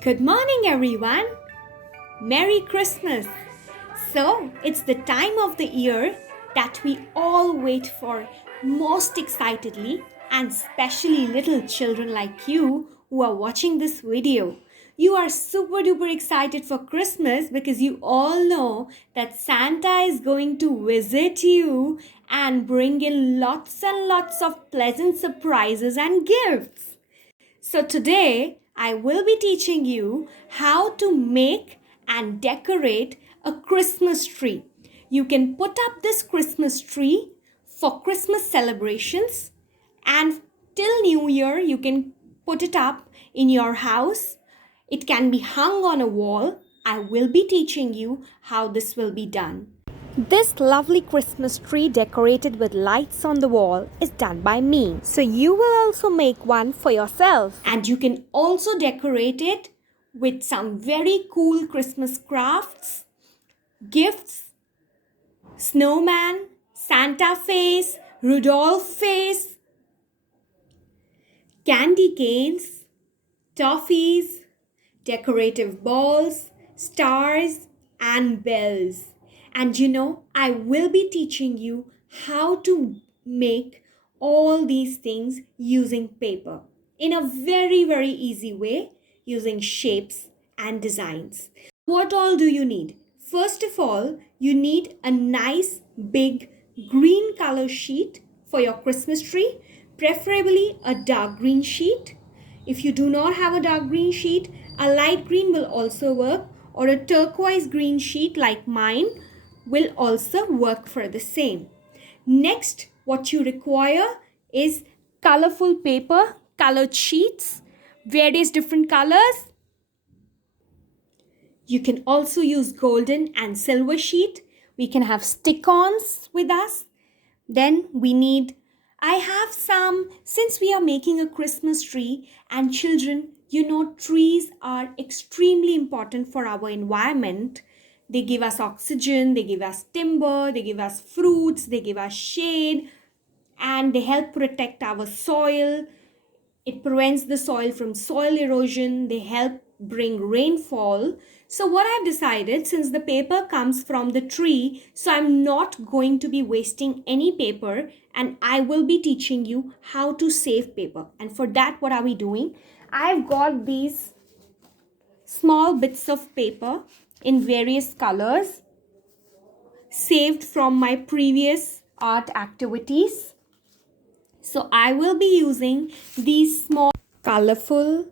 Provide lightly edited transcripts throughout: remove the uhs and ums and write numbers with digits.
Good morning, everyone. Merry Christmas. So, it's the time of the year that we all wait for most excitedly, and especially little children like you who are watching this video. You are super duper excited for Christmas because you all know that Santa is going to visit you and bring in lots and lots of pleasant surprises and gifts. So today I will be teaching you how to make and decorate a Christmas tree. You can put up this Christmas tree for Christmas celebrations, and till New Year you can put it up in your house. It can be hung on a wall. I will be teaching you how this will be done. This lovely Christmas tree decorated with lights on the wall is done by me. So you will also make one for yourself. And you can also decorate it with some very cool Christmas crafts, gifts, snowman, Santa face, Rudolph face, candy canes, toffees, decorative balls, stars, and bells. And I will be teaching you how to make all these things using paper in a very, very easy way using shapes and designs. What all do you need? First of all, you need a nice big green color sheet for your Christmas tree, preferably a dark green sheet. If you do not have a dark green sheet, a light green will also work, or a turquoise green sheet like mine will also work for the same. Next, what you require is colorful paper, colored sheets, various different colors. You can also use golden and silver sheet. We can have stick-ons with us. Then I have some, since we are making a Christmas tree, and children, trees are extremely important for our environment. They give us oxygen, they give us timber, they give us fruits, they give us shade, and they help protect our soil. It prevents the soil from soil erosion. They help bring rainfall. So what I've decided, since the paper comes from the tree, so I'm not going to be wasting any paper, and I will be teaching you how to save paper. And for that, what are we doing? I've got these small bits of paper in various colors saved from my previous art activities. So I will be using these small colorful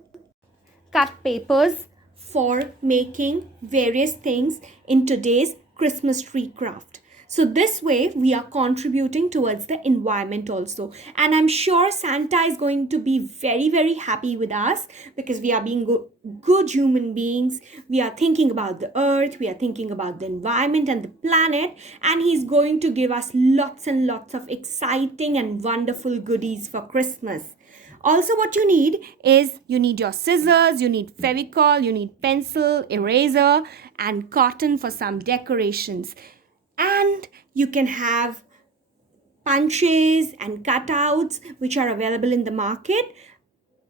cut papers for making various things in today's Christmas tree craft. So this way we are contributing towards the environment also. And I'm sure Santa is going to be very, very happy with us because we are being good human beings. We are thinking about the earth. We are thinking about the environment and the planet. And he's going to give us lots and lots of exciting and wonderful goodies for Christmas. Also, what you need is you need your scissors, you need Fevicol, you need pencil, eraser, and cotton for some decorations. And you can have punches and cutouts which are available in the market.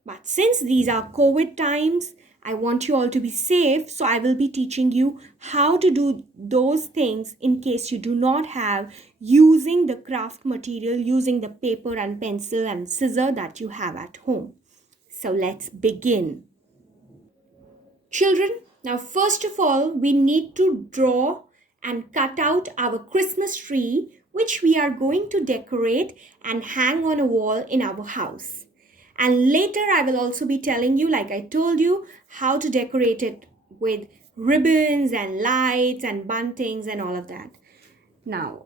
But since these are COVID times, I want you all to be safe. So I will be teaching you how to do those things in case you do not have, using the craft material, using the paper and pencil and scissor that you have at home. So let's begin. Children, now first of all, we need to draw and cut out our Christmas tree, which we are going to decorate and hang on a wall in our house. And later I will also be telling you, like I told you, how to decorate it with ribbons and lights and buntings and all of that. Now,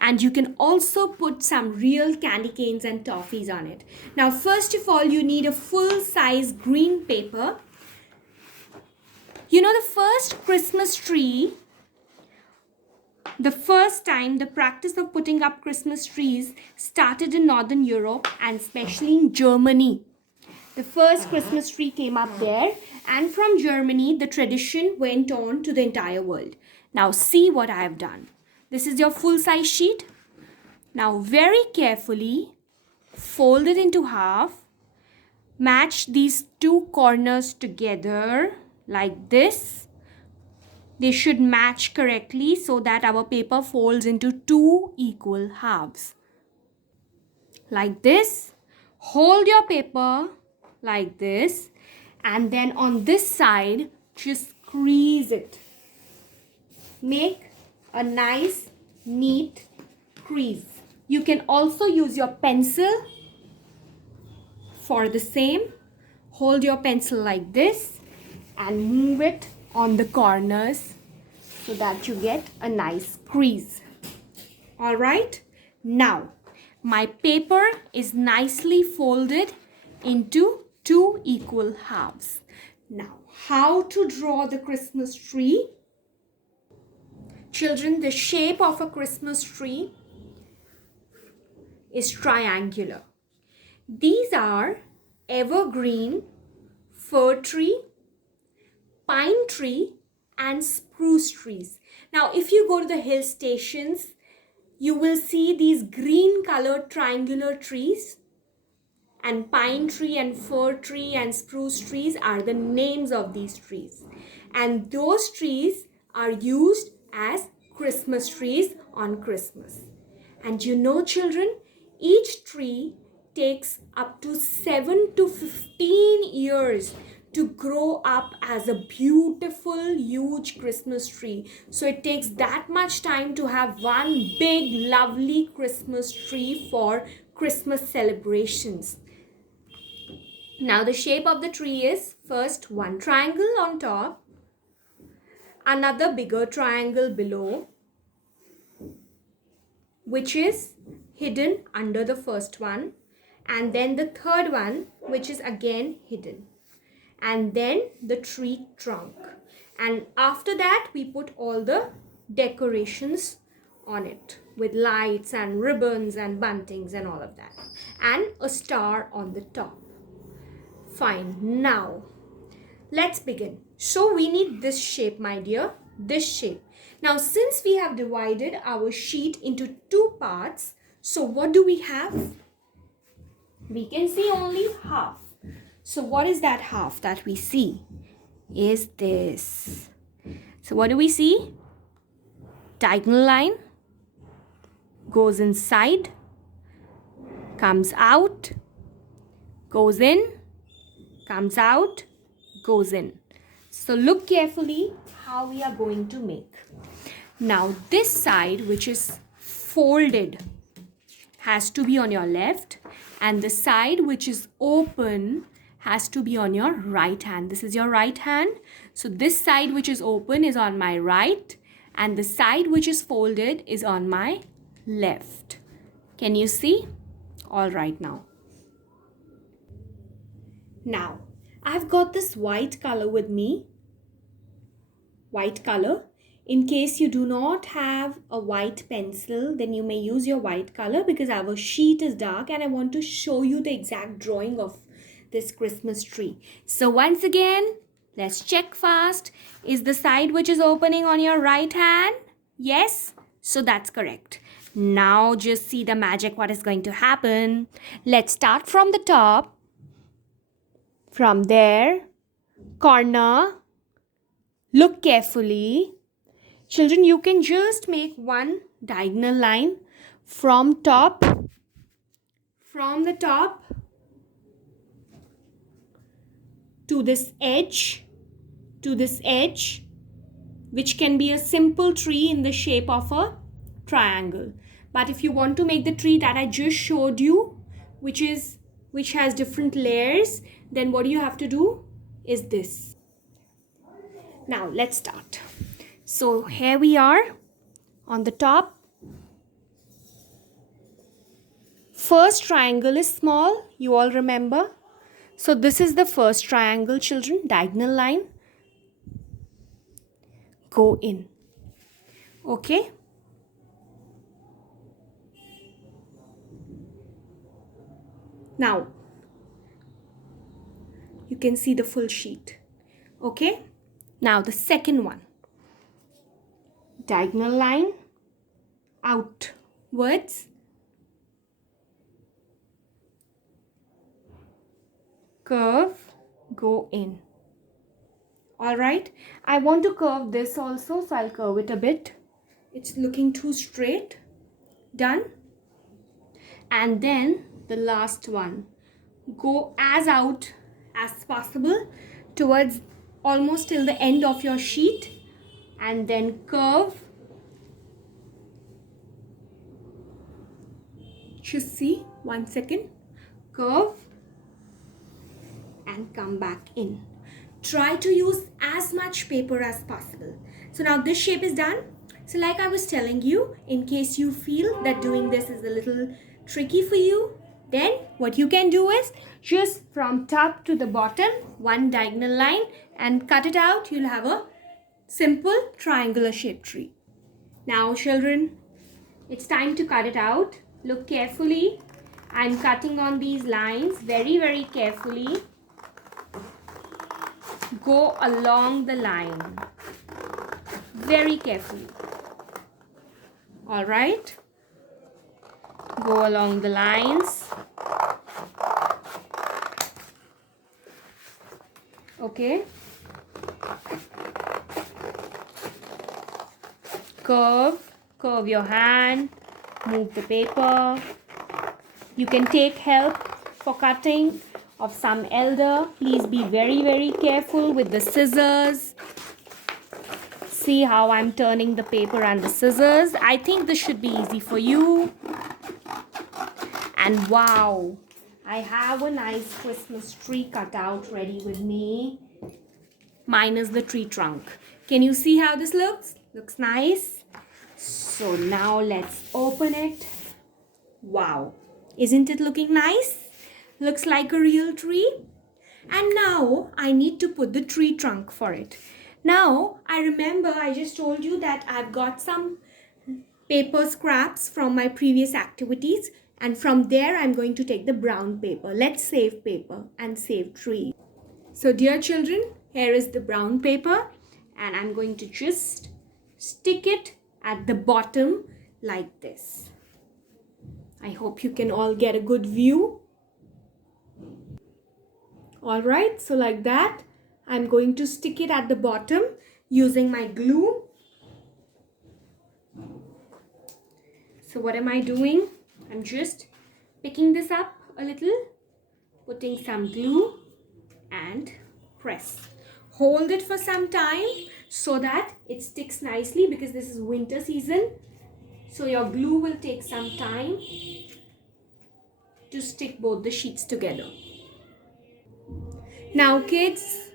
and you can also put some real candy canes and toffees on it. Now, first of all, you need a full-size green paper. The first Christmas tree, the first time the practice of putting up Christmas trees started in Northern Europe and especially in Germany. The first Christmas tree came up there, and from Germany the tradition went on to the entire world. Now see what I have done. This is your full-size sheet. Now very carefully fold it into half. Match these two corners together like this. They should match correctly so that our paper folds into 2 equal halves. Like this. Hold your paper like this, and then on this side, just crease it. Make a nice, neat crease. You can also use your pencil for the same. Hold your pencil like this and move it on the corners so that you get a nice crease. All right, now my paper is nicely folded into 2 equal halves. Now, how to draw the Christmas tree? Children, the shape of a Christmas tree is triangular. These are evergreen, fir tree, pine tree, and spruce trees. Now, if you go to the hill stations, you will see these green colored triangular trees, and pine tree and fir tree and spruce trees are the names of these trees. And those trees are used as Christmas trees on Christmas. And you know, children, each tree takes up to 7 to 15 years to grow up as a beautiful, huge Christmas tree. So it takes that much time to have one big, lovely Christmas tree for Christmas celebrations. Now the shape of the tree is first one triangle on top, another bigger triangle below, which is hidden under the first one, and then the third one, which is again hidden, and then the tree trunk. And after that, we put all the decorations on it with lights and ribbons and buntings and all of that, and a star on the top. Fine, now let's begin. So we need this shape, my dear, this shape. Now, since we have divided our sheet into 2 parts, so what do we have? We can see only half. So what is that half that we see? Is this. So what do we see? Diagonal line goes inside, comes out, goes in, comes out, goes in. So look carefully how we are going to make. Now this side, which is folded, has to be on your left, and the side which is open has to be on your right hand. This is your right hand. So this side which is open is on my right, and the side which is folded is on my left. Can you see? All right now. Now, I've got this white color with me. White color. In case you do not have a white pencil, then you may use your white color because our sheet is dark and I want to show you the exact drawing of this Christmas tree. So once again, let's check fast. Is the side which is opening on your right hand? Yes? So that's correct. Now just see the magic what is going to happen. Let's start from the top. From there, corner, look carefully. Children, you can just make one diagonal line from the top to this edge, which can be a simple tree in the shape of a triangle. But if you want to make the tree that I just showed you, which has different layers, then what you have to do is this. Now let's start. So here we are on the top. First triangle is small, you all remember. So this is the first triangle, children, diagonal line. Go in. Okay. Now, you can see the full sheet. Okay. Now the second one. Diagonal line outwards. Curve, go in. Alright, I want to curve this also, so I'll curve it a bit. It's looking too straight. Done. And then the last one. Go as out as possible towards almost till the end of your sheet, and then curve. Just see, 1 second. Curve and come back in. Try to use as much paper as possible. So now this shape is done. So like I was telling you, in case you feel that doing this is a little tricky for you, then what you can do is just from top to the bottom, one diagonal line, and cut it out. You'll have a simple triangular shaped tree. Now children, it's time to cut it out. Look carefully. I'm cutting on these lines very, very carefully. Go along the line very carefully. All right, go along the lines. Okay, curve your hand, move the paper. You can take help for cutting of some elder. Please be very, very careful with the scissors. See how I'm turning the paper and the scissors. I think this should be easy for you. And wow, I have a nice Christmas tree cut out ready with me, minus the tree trunk. Can you see how this looks? Looks nice. So now let's open it. Wow, isn't it looking nice? Looks like a real tree. And now I need to put the tree trunk for it. Now I remember I just told you that I've got some paper scraps from my previous activities, and from there I'm going to take the brown paper. Let's save paper and save tree. So dear children, here is the brown paper, and I'm going to just stick it at the bottom like this. I hope you can all get a good view. Alright, so like that, I'm going to stick it at the bottom using my glue. So what am I doing? I'm just picking this up a little, putting some glue and press. Hold it for some time so that it sticks nicely, because this is winter season. So your glue will take some time to stick both the sheets together. Now kids,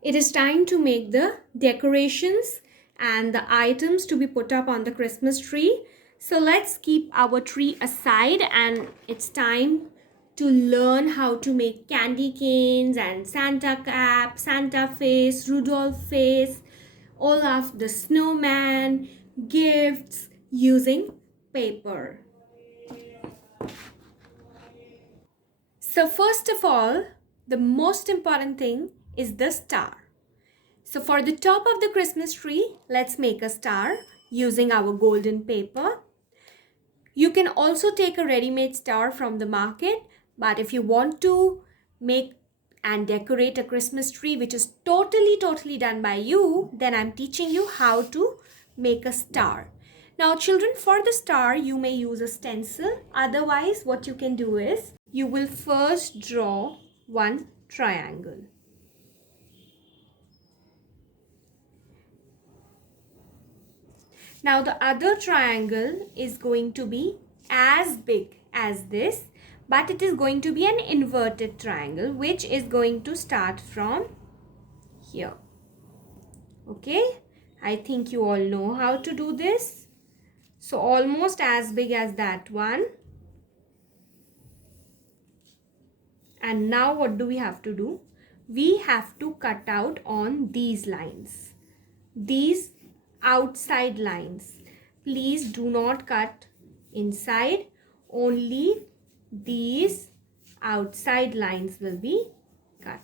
it is time to make the decorations and the items to be put up on the Christmas tree. So let's keep our tree aside, and it's time to learn how to make candy canes and Santa cap, Santa face, Rudolph face, all of the snowman, gifts using paper. So first of all, the most important thing is the star. So for the top of the Christmas tree, let's make a star using our golden paper. You can also take a ready-made star from the market, but if you want to make and decorate a Christmas tree which is totally done by you, then I'm teaching you how to make a star. Now children, for the star you may use a stencil. Otherwise what you can do is you will first draw one triangle. Now the other triangle is going to be as big as this, but it is going to be an inverted triangle which is going to start from here. Okay, I think you all know how to do this. So almost as big as that one. And now what do we have to do? We have to cut out on these lines. These outside lines. Please do not cut inside. Only these outside lines will be cut.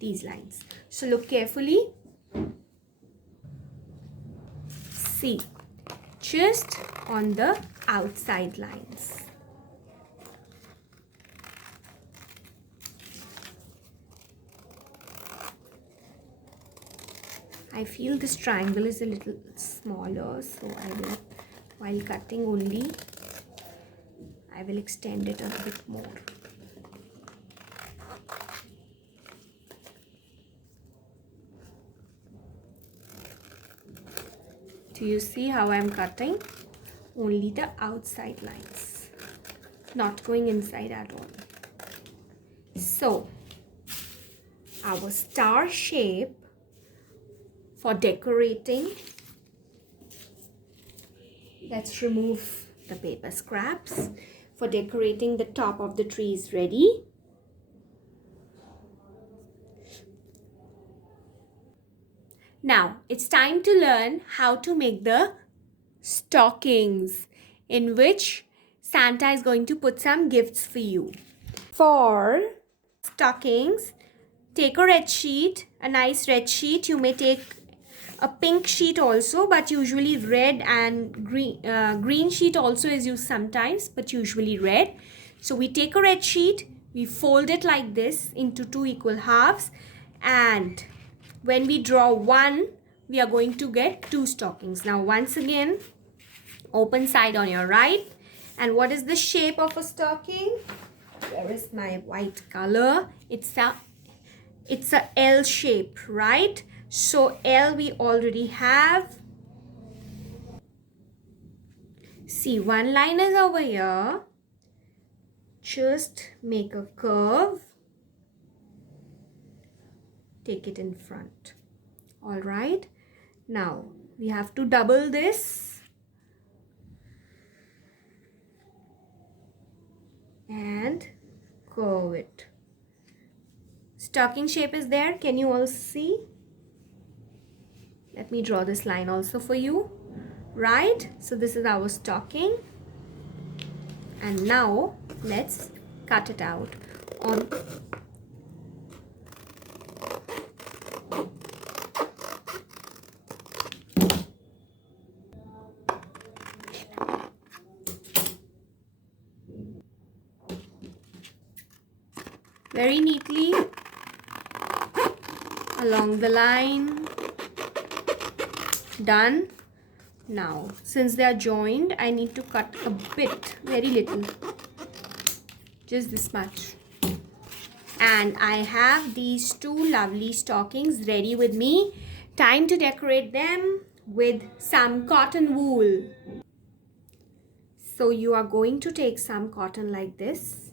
These lines. So look carefully. See, just on the outside lines. I feel this triangle is a little smaller, so I will, while cutting only, I will extend it a bit more. Do you see how I am cutting? Only the outside lines, not going inside at all. So, our star shape for decorating, let's remove the paper scraps. For decorating the top of the tree is ready. Now, it's time to learn how to make the stockings, in which Santa is going to put some gifts for you. For stockings, take a red sheet, a nice red sheet. You may take a pink sheet also, but usually red, and green sheet also is used sometimes, but usually red. So we take a red sheet, we fold it like this into 2 equal halves, and when we draw one, we are going to get 2 stockings. Now once again, open side on your right. And what is the shape of a stocking? Where is my white color? It's a L shape, right? So L we already have. See, one line is over here. Just make a curve. Take it in front. All right. Now we have to double this. And curve it. Stocking shape is there. Can you all see? Let me draw this line also for you. Right? So this is our stocking. And now let's cut it out on very neatly along the line. Done. Now, since they are joined, I need to cut a bit, very little, just this much. And I have these 2 lovely stockings ready with me. Time to decorate them with some cotton wool. So you are going to take some cotton like this.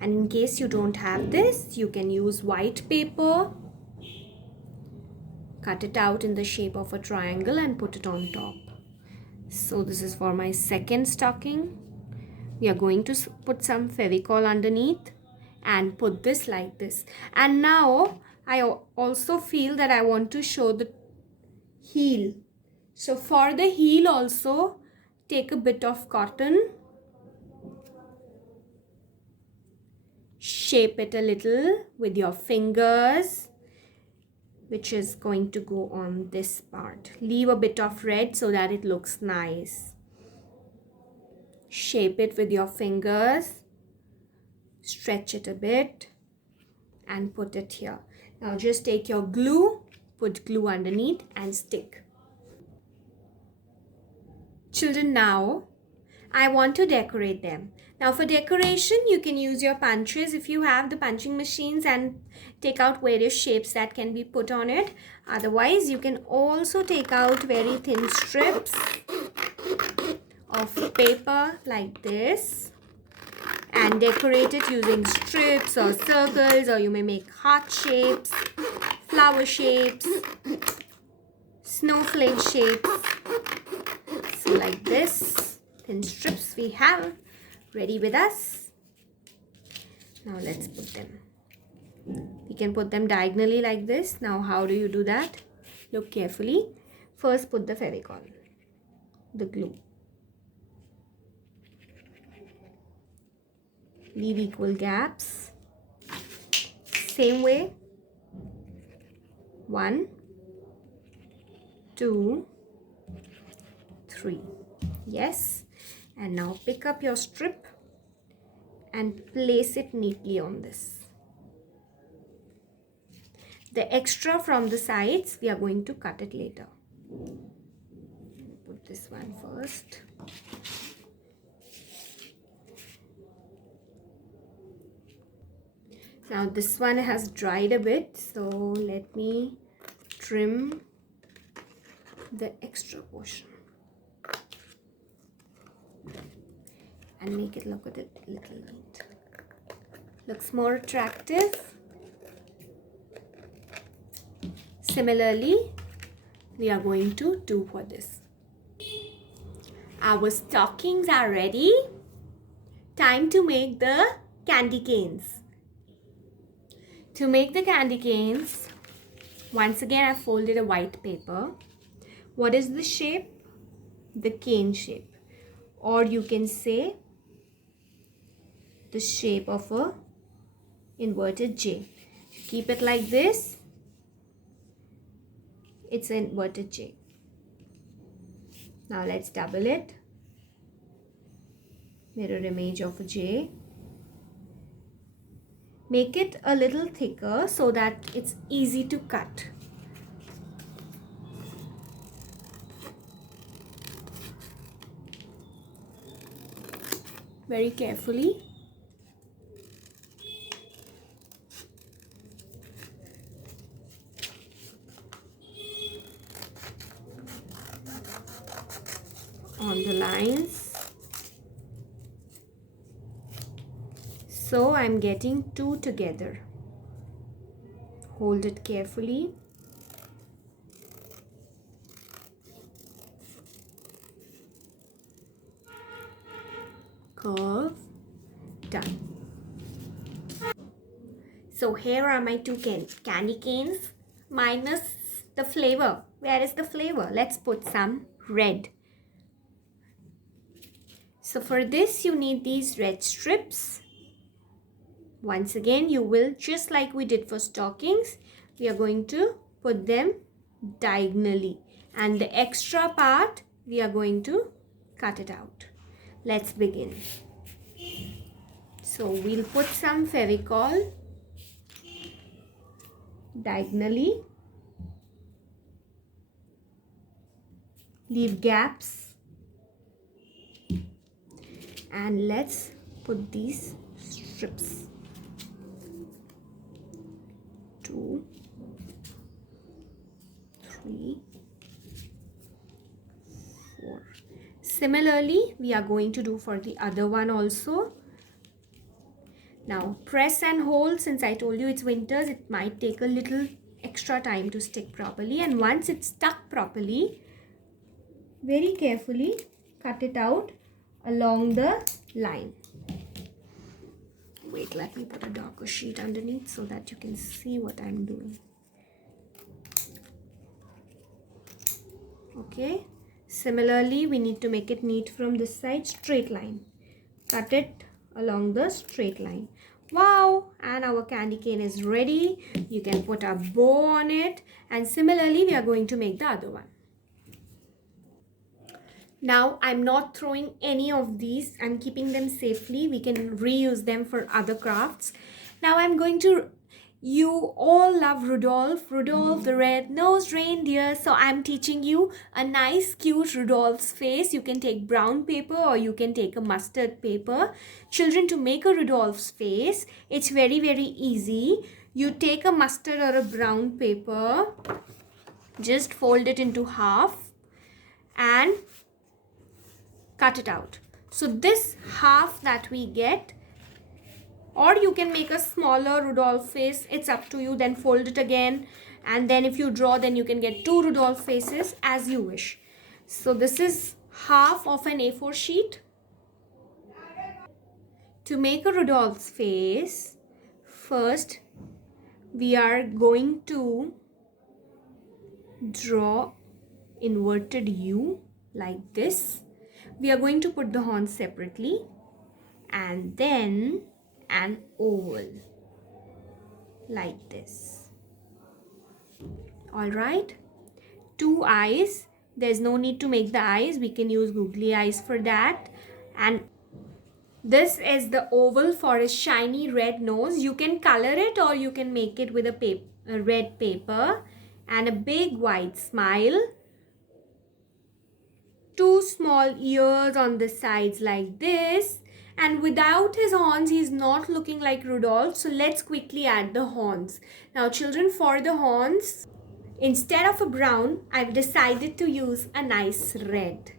And in case you don't have this, you can use white paper. Cut it out in the shape of a triangle and put it on top. So this is for my second stocking. We are going to put some Fevicol underneath and put this like this. And now I also feel that I want to show the heel. So for the heel also, take a bit of cotton. Shape it a little with your fingers, which is going to go on this part. Leave a bit of red so that it looks nice. Shape it with your fingers. Stretch it a bit and put it here. Now just take your glue, put glue underneath and stick. Children, now I want to decorate them. Now for decoration, you can use your punches if you have the punching machines and take out various shapes that can be put on it. Otherwise, you can also take out very thin strips of paper like this and decorate it using strips or circles, or you may make heart shapes, flower shapes, snowflake shapes. So like this, thin strips we have ready with us. Now let's put them. We can put them diagonally like this. Now how do you do that? Look carefully. First put the Fevicol, the glue. Leave equal gaps. Same way. 1, 2, 3. Yes. And now pick up your strip and place it neatly on this. The extra from the sides, we are going to cut it later. Put this one first. Now this one has dried a bit, so let me trim the extra portion and make it look a little neat. Looks more attractive. Similarly, we are going to do for this. Our stockings are ready. Time to make the candy canes. To make the candy canes, once again I folded a white paper. What is the shape? The cane shape. Or you can say the shape of a inverted J. Keep it like this. It's an inverted J. Now let's double it. Mirror image of a J. Make it a little thicker so that it's easy to cut. Very carefully. On the lines. So I'm getting two together. Hold it carefully. Curve. Done. So here are my two candy canes minus the flavor. Where is the flavor? Let's put some red. So for this you need these red strips. Once again, you will, just like we did for stockings, we are going to put them diagonally. And the extra part, we are going to cut it out. Let's begin. So we'll put some Fevicol diagonally. Leave gaps. And let's put these strips. 2, 3, 4. Similarly, we are going to do for the other one also. Now press and hold. Since I told you it's winters, it might take a little extra time to stick properly. And once it's stuck properly, very carefully cut it out along the line. Wait, let me put a darker sheet underneath so that you can see what I'm doing. Okay. Similarly, we need to make it neat from this side, straight line. Cut it along the straight line. Wow! And our candy cane is ready. You can put a bow on it. And similarly, we are going to make the other one. Now, I'm not throwing any of these. I'm keeping them safely. We can reuse them for other crafts. Now, I'm going to... You all love Rudolph. Rudolph the red-nosed reindeer. So, I'm teaching you a nice, cute Rudolph's face. You can take brown paper or you can take a mustard paper. Children, to make a Rudolph's face, it's very, very easy. You take a mustard or a brown paper. Just fold it into half and cut it out. So this half that we get, or you can make a smaller Rudolph face, it's up to you. Then fold it again, and then if you draw, then you can get two Rudolph faces as you wish. So this is half of an A4 sheet. To make a Rudolph's face, first we are going to draw inverted U like this. We are going to put the horns separately and then an oval like this. Alright. 2 eyes. There's no need to make the eyes. We can use googly eyes for that. And This is the oval for a shiny red nose. You can color it or you can make it with a red paper. And a big white smile. 2 small ears on the sides like this. And without his horns, he's not looking like Rudolph. So let's quickly add the horns. Now children, for the horns, instead of a brown, I've decided to use a nice red.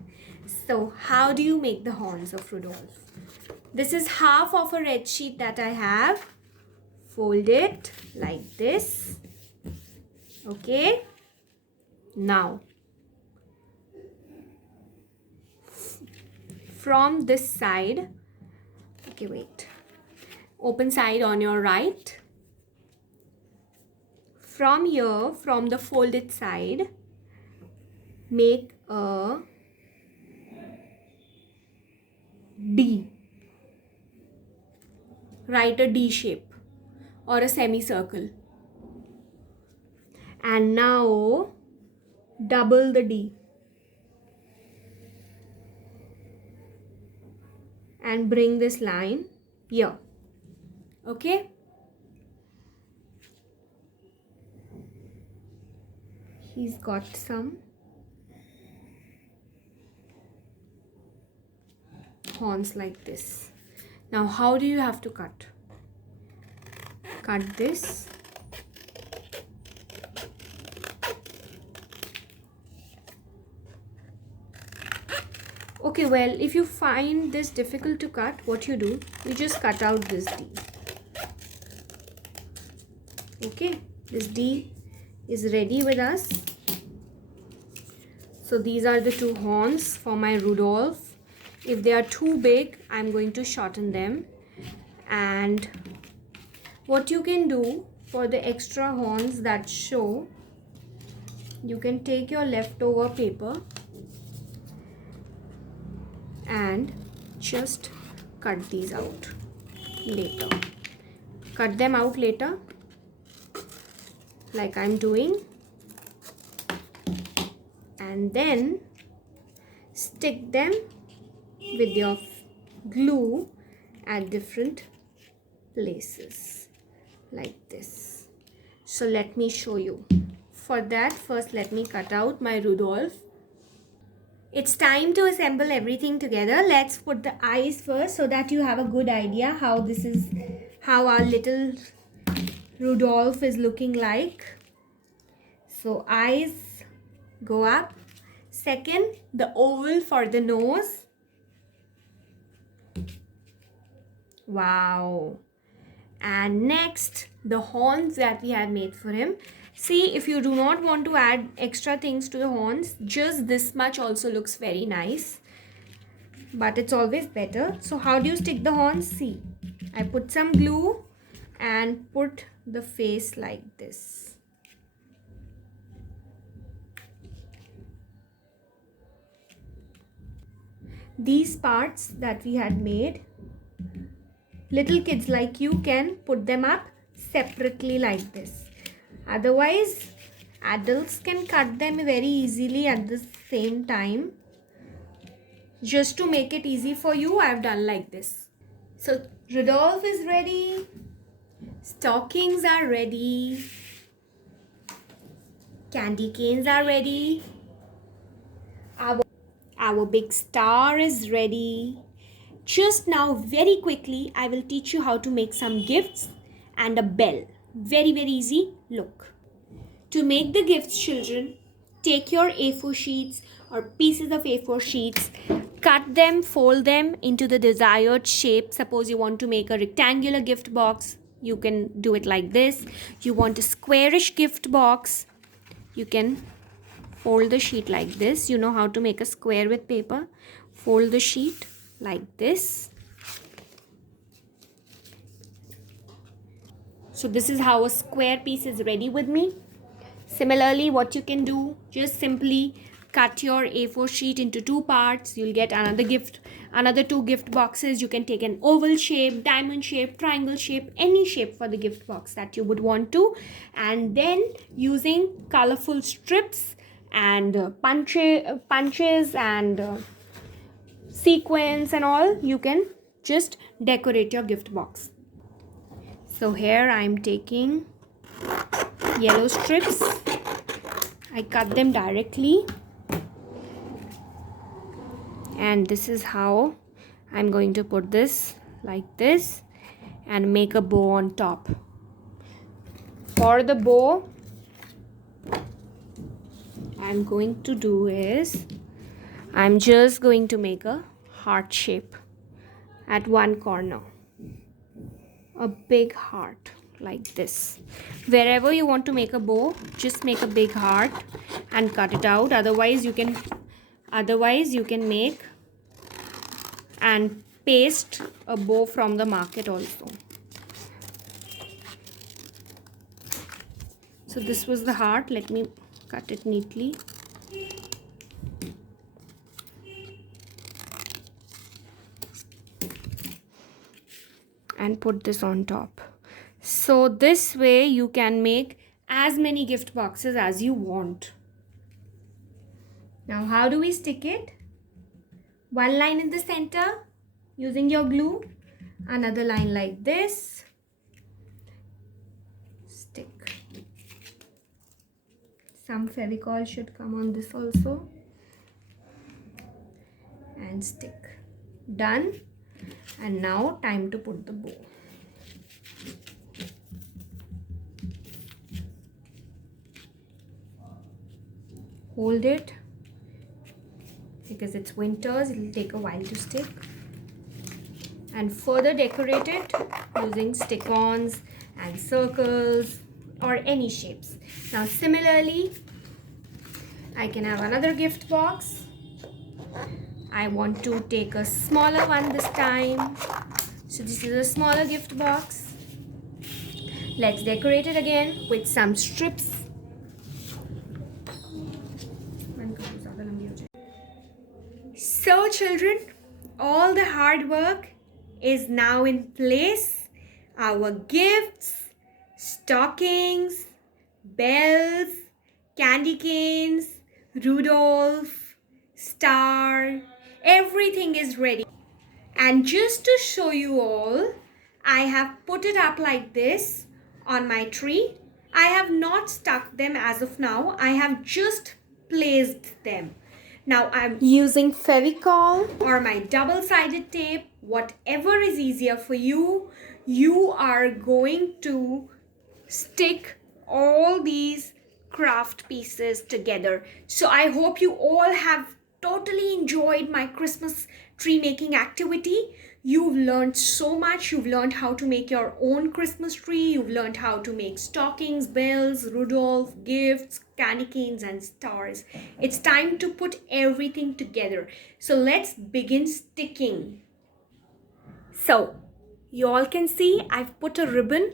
So how do you make the horns of Rudolph? This is half of a red sheet that I have. Fold it like this. Okay. Now, from this side, okay, wait. Open side on your right. From here, from the folded side, make a D. Write a D shape or a semicircle. And now double the D. And bring this line here. Okay? He's got some horns like this. Now how do you have to cut? Cut this. Okay, well, if you find this difficult to cut, what you do, you just cut out this D. Okay, this D is ready with us. So these are the 2 horns for my Rudolph. If they are too big, I'm going to shorten them. And what you can do for the extra horns that show, you can take your leftover paper and just cut these out later. Cut them out later, like I'm doing. And then stick them with your glue at different places like this. So let me show you. For that, first let me cut out my Rudolph. It's time to assemble everything together. Let's put the eyes first so that you have a good idea how our little Rudolph is looking like. So eyes go up. Second, the oval for the nose. Wow. And next, the horns that we had made for him. See, if you do not want to add extra things to the horns, just this much also looks very nice. But it's always better. So how do you stick the horns? See, I put some glue and put the face like this. These parts that we had made, little kids like you can put them up separately like this. Otherwise, adults can cut them very easily at the same time. Just to make it easy for you, I have done like this. So Rudolph is ready. Stockings are ready. Candy canes are ready. Our big star is ready. Just now, very quickly, I will teach you how to make some gifts and a bell. Very, very easy. Look. To make the gifts, children, take your A4 sheets or pieces of A4 sheets, cut them, fold them into the desired shape. Suppose you want to make a rectangular gift box, you can do it like this. You want a squarish gift box, you can fold the sheet like this. You know how to make a square with paper. Fold the sheet like this. So this is how a square piece is ready with me. Similarly, what you can do, just simply cut your A4 sheet into 2 parts. You'll get another 2 gift boxes. You can take an oval shape, diamond shape, triangle shape, any shape for the gift box that you would want to. And then using colorful strips and punches and sequins and all, you can just decorate your gift box. So here I'm taking yellow strips. I cut them directly, and this is how I'm going to put this like this and make a bow on top. For the bow, I'm going to do is I'm just going to make a heart shape at one corner, a big heart like this. Wherever you want to make a bow, just make a big heart and cut it out. Otherwise you can make and paste a bow from the market also. So this was the heart. Let me cut it neatly. And put this on top. So this way you can make as many gift boxes as you want. Now how do we stick it? One line in the center using your glue, another line like this, stick. Some Fevicol should come on this also, and stick. Done. And now time to put the bow. Hold it, because it's winters, it will take a while to stick. And further decorate it using stick-ons and circles or any shapes. Now similarly, I can have another gift box. I want to take a smaller one this time. So this is a smaller gift box. Let's decorate it again with some strips. So children, all the hard work is now in place. Our gifts, stockings, bells, candy canes, Rudolph, star, everything is ready. And just to show you all, I have put it up like this on my tree. I have not stuck them as of now. I have just placed them. Now I'm using Fevicol or my double-sided tape, whatever is easier for you. You are going to stick all these craft pieces together. So I hope you all have totally enjoyed my Christmas tree making activity. You've learned so much. You've learned how to make your own Christmas tree. You've learned how to make stockings, bells, Rudolph, gifts, candy canes and stars. It's time to put everything together. So let's begin sticking. So you all can see I've put a ribbon,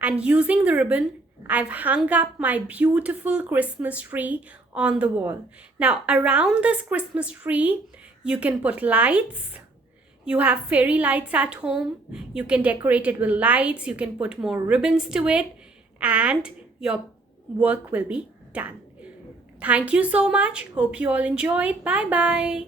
and using the ribbon I've hung up my beautiful Christmas tree on the wall. Now around this Christmas tree you can put lights. You have fairy lights at home. You can decorate it with lights. You can put more ribbons to it, and your work will be done. Thank you so much. Hope you all enjoyed. Bye bye.